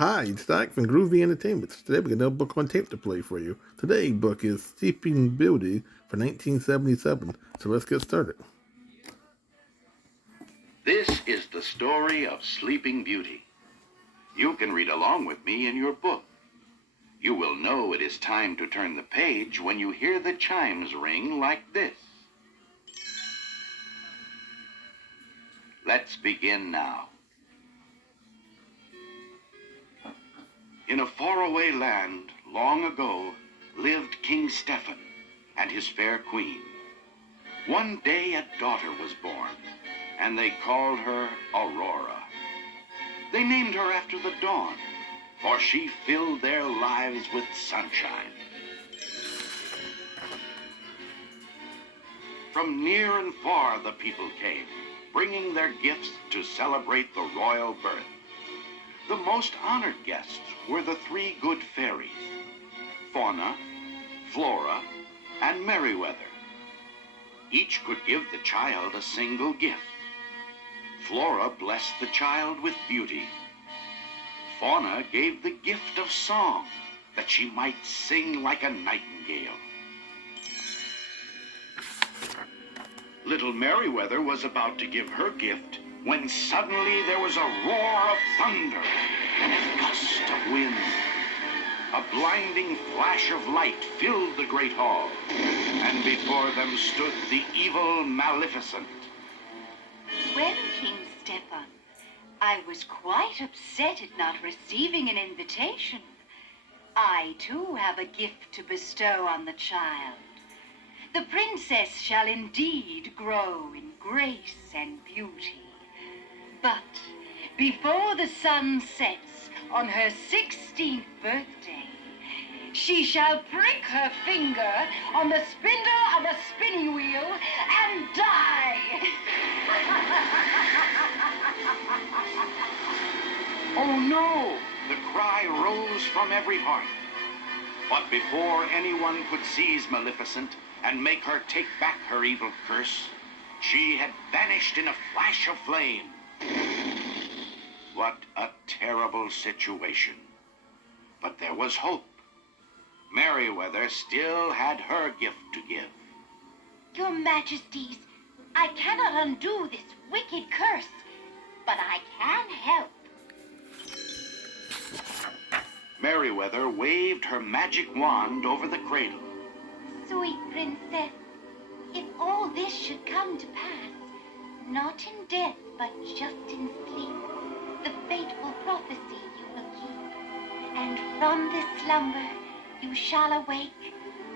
Hi, it's Doc from Groovy Entertainment. Today we got another book on tape to play for you. Today's book is Sleeping Beauty for 1977. So let's get started. This is the story of Sleeping Beauty. You can read along with me in your book. You will know it is time to turn the page when you hear the chimes ring like this. Let's begin now. In a faraway land, long ago, lived King Stephen and his fair queen. One day a daughter was born, and they called her Aurora. They named her after the dawn, for she filled their lives with sunshine. From near and far the people came, bringing their gifts to celebrate the royal birth. The most honored guests were the three good fairies, Fauna, Flora, and Merryweather. Each could give the child a single gift. Flora blessed the child with beauty. Fauna gave the gift of song, that she might sing like a nightingale. Little Merryweather was about to give her gift when suddenly there was a roar of thunder and a gust of wind. A blinding flash of light filled the great hall, and before them stood the evil Maleficent. Well, King Stephen, I was quite upset at not receiving an invitation. I, too, have a gift to bestow on the child. The princess shall indeed grow in grace and beauty. But before the sun sets on her 16th birthday, she shall prick her finger on the spindle of a spinning wheel and die. Oh no! The cry rose from every heart. But before anyone could seize Maleficent and make her take back her evil curse, she had vanished in a flash of flame. What a terrible situation. But there was hope. Merryweather still had her gift to give. Your Majesties, I cannot undo this wicked curse, but I can help. Merryweather waved her magic wand over the cradle. Sweet princess, if all this should come to pass, not in death, but just in sleep, the fateful prophecy you will keep. And from this slumber you shall awake,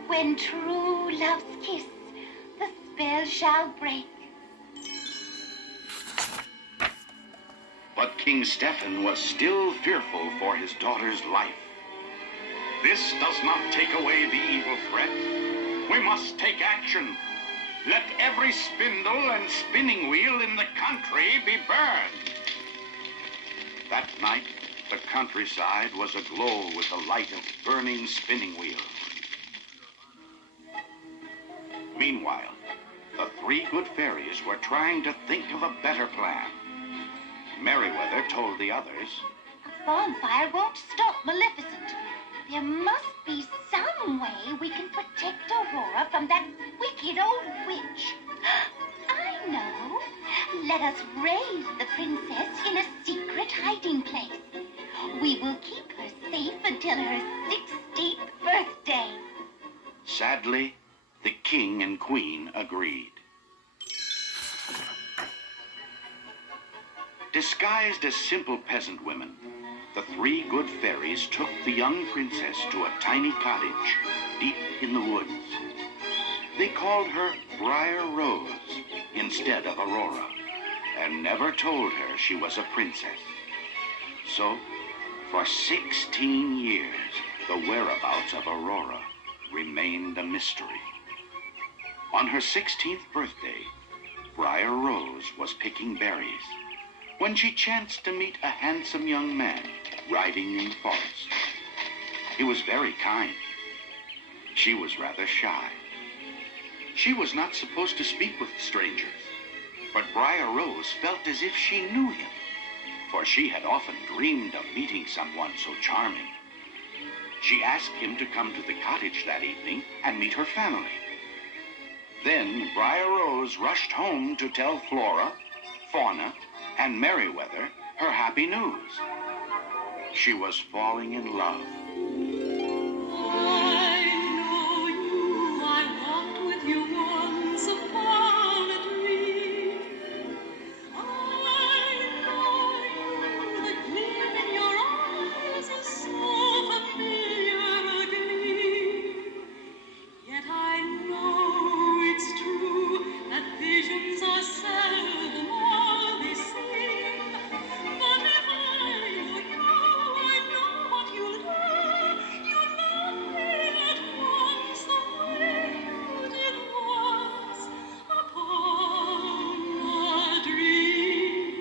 when true love's kiss the spell shall break. But King Stephen was still fearful for his daughter's life. This does not take away the evil threat. We must take action. Let every spindle and spinning wheel in the country be burned. That night, the countryside was aglow with the light of burning spinning wheels. Meanwhile, the three good fairies were trying to think of a better plan. Merryweather told the others, A bonfire won't stop Maleficent. There must be some way we can protect Aurora from that wicked old witch. I know. Let us raise the princess in a secret hiding place. We will keep her safe until her 16th birthday. Sadly, the king and queen agreed. Disguised as simple peasant women, the three good fairies took the young princess to a tiny cottage deep in the woods. They called her Briar Rose instead of Aurora, and never told her she was a princess. So, for 16 years, the whereabouts of Aurora remained a mystery. On her 16th birthday, Briar Rose was picking berries when she chanced to meet a handsome young man riding in the forest. He was very kind. She was rather shy. She was not supposed to speak with strangers, but Briar Rose felt as if she knew him, for she had often dreamed of meeting someone so charming. She asked him to come to the cottage that evening and meet her family. Then Briar Rose rushed home to tell Flora, Fauna, and Merryweather her happy news. She was falling in love. I know you, I walked with you once upon a dream. I know you, the gleam in your eyes is so familiar a gleam. Yet I know it's true that visions are seldom all they seem. But if I were you, I know what you'll do. You'll love me at once the way you did once upon a dream.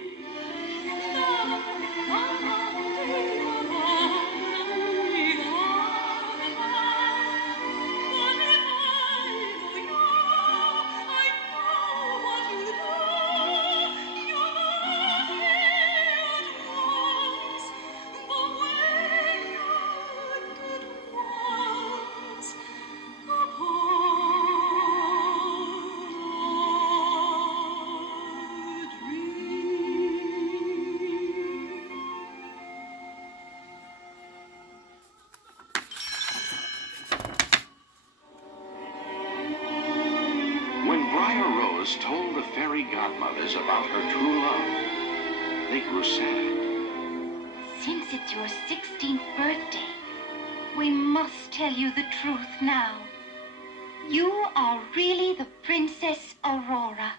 When Briar Rose told the fairy godmothers about her true love, they grew sad. Since it's your 16th birthday, we must tell you the truth now. You are really the Princess Aurora.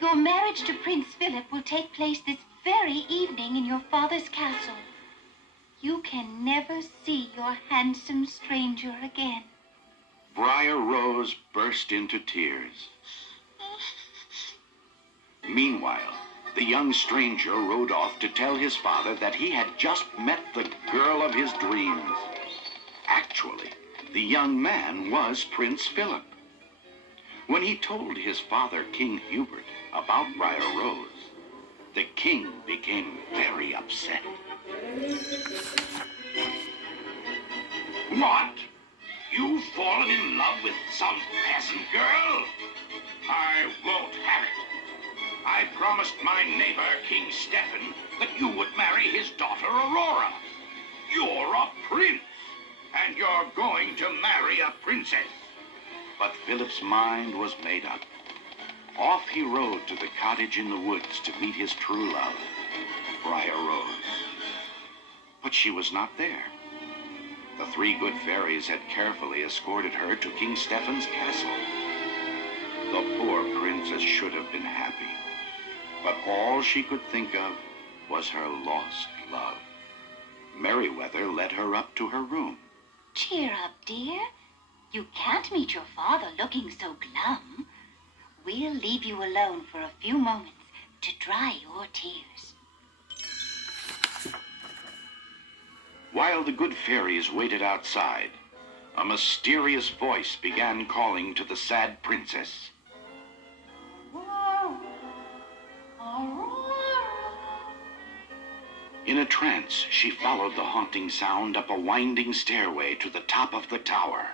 Your marriage to Prince Philip will take place this very evening in your father's castle. You can never see your handsome stranger again. Briar Rose burst into tears. Meanwhile, the young stranger rode off to tell his father that he had just met the girl of his dreams. Actually, the young man was Prince Philip. When he told his father, King Hubert, about Briar Rose, the king became very upset. What? You've fallen in love with some peasant girl? I won't have it. I promised my neighbor, King Stephen, that you would marry his daughter, Aurora. You're a prince, and you're going to marry a princess. But Philip's mind was made up. Off he rode to the cottage in the woods to meet his true love, Briar Rose. But she was not there. The three good fairies had carefully escorted her to King Stephen's castle. The poor princess should have been happy, but all she could think of was her lost love. Merryweather led her up to her room. Cheer up, dear. You can't meet your father looking so glum. We'll leave you alone for a few moments to dry your tears. While the good fairies waited outside, a mysterious voice began calling to the sad princess. In a trance, she followed the haunting sound up a winding stairway to the top of the tower.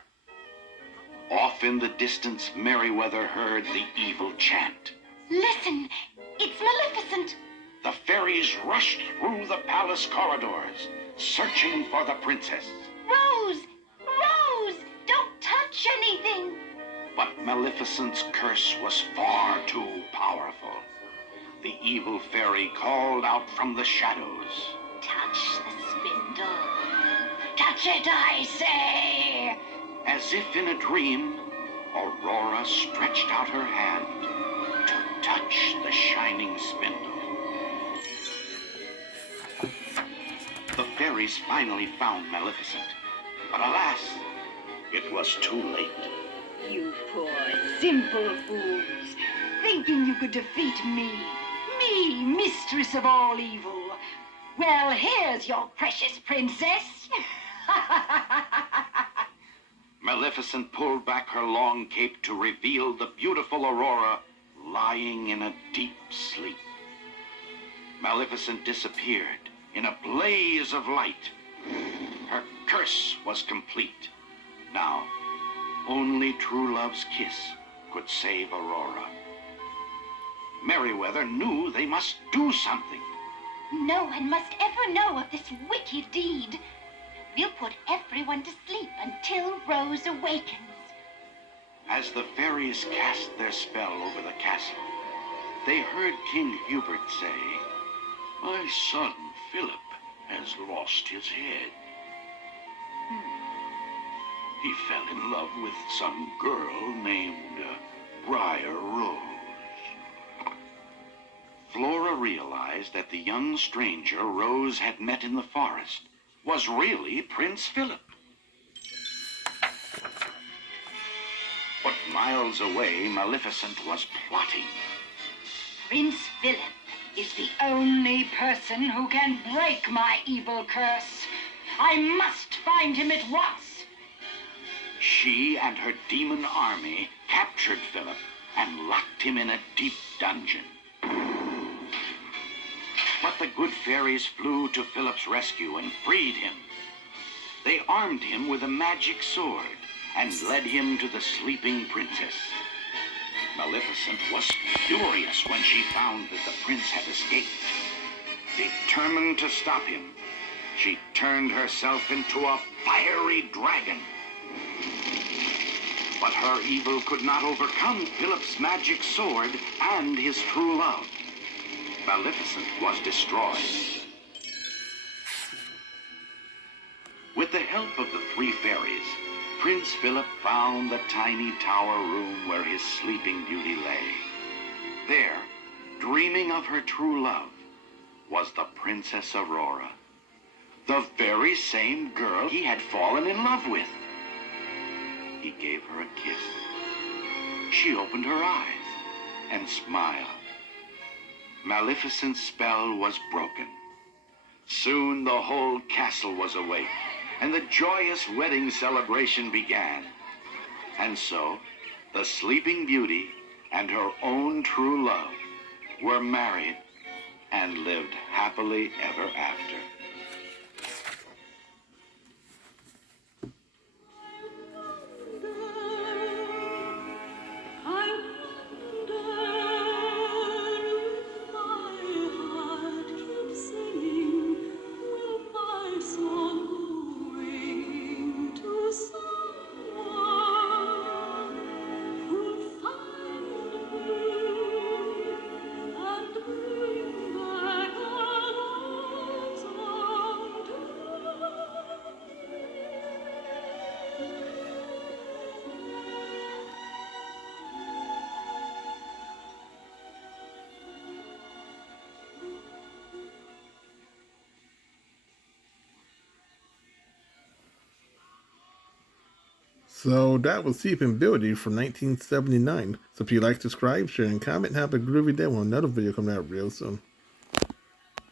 Off in the distance, Merryweather heard the evil chant. Listen, it's Maleficent. The fairies rushed through the palace corridors, searching for the princess. Rose! Rose! Don't touch anything! But Maleficent's curse was far too powerful. The evil fairy called out from the shadows. Touch the spindle. Touch it, I say! As if in a dream, Aurora stretched out her hand to touch the shining spindle. The fairies finally found Maleficent, but alas, it was too late. You poor, simple fools, thinking you could defeat me, mistress of all evil. Well, here's your precious princess. Maleficent pulled back her long cape to reveal the beautiful Aurora lying in a deep sleep. Maleficent disappeared in a blaze of light. Her curse was complete. Now, only true love's kiss could save Aurora. Merryweather knew they must do something. No one must ever know of this wicked deed. We'll put everyone to sleep until Rose awakens. As the fairies cast their spell over the castle, they heard King Hubert say, "My son Philip has lost his head. He fell in love with some girl named Briar Rose." Flora realized that the young stranger Rose had met in the forest was really Prince Philip. But miles away, Maleficent was plotting. Prince Philip is the only person who can break my evil curse. I must find him at once. She and her demon army captured Philip and locked him in a deep dungeon. But the good fairies flew to Philip's rescue and freed him. They armed him with a magic sword and led him to the sleeping princess. Maleficent was furious when she found that the prince had escaped. Determined to stop him, she turned herself into a fiery dragon. But her evil could not overcome Philip's magic sword and his true love. Maleficent was destroyed. With the help of the three fairies, Prince Philip found the tiny tower room where his sleeping beauty lay. There, dreaming of her true love, was the Princess Aurora, the very same girl he had fallen in love with. He gave her a kiss. She opened her eyes and smiled. Maleficent's spell was broken. Soon the whole castle was awake, and the joyous wedding celebration began. And so, the Sleeping Beauty and her own true love were married and lived happily ever after. So that was Sleeping Beauty from 1979. So if you like, subscribe, share, and comment, have a groovy day on another video coming out real soon.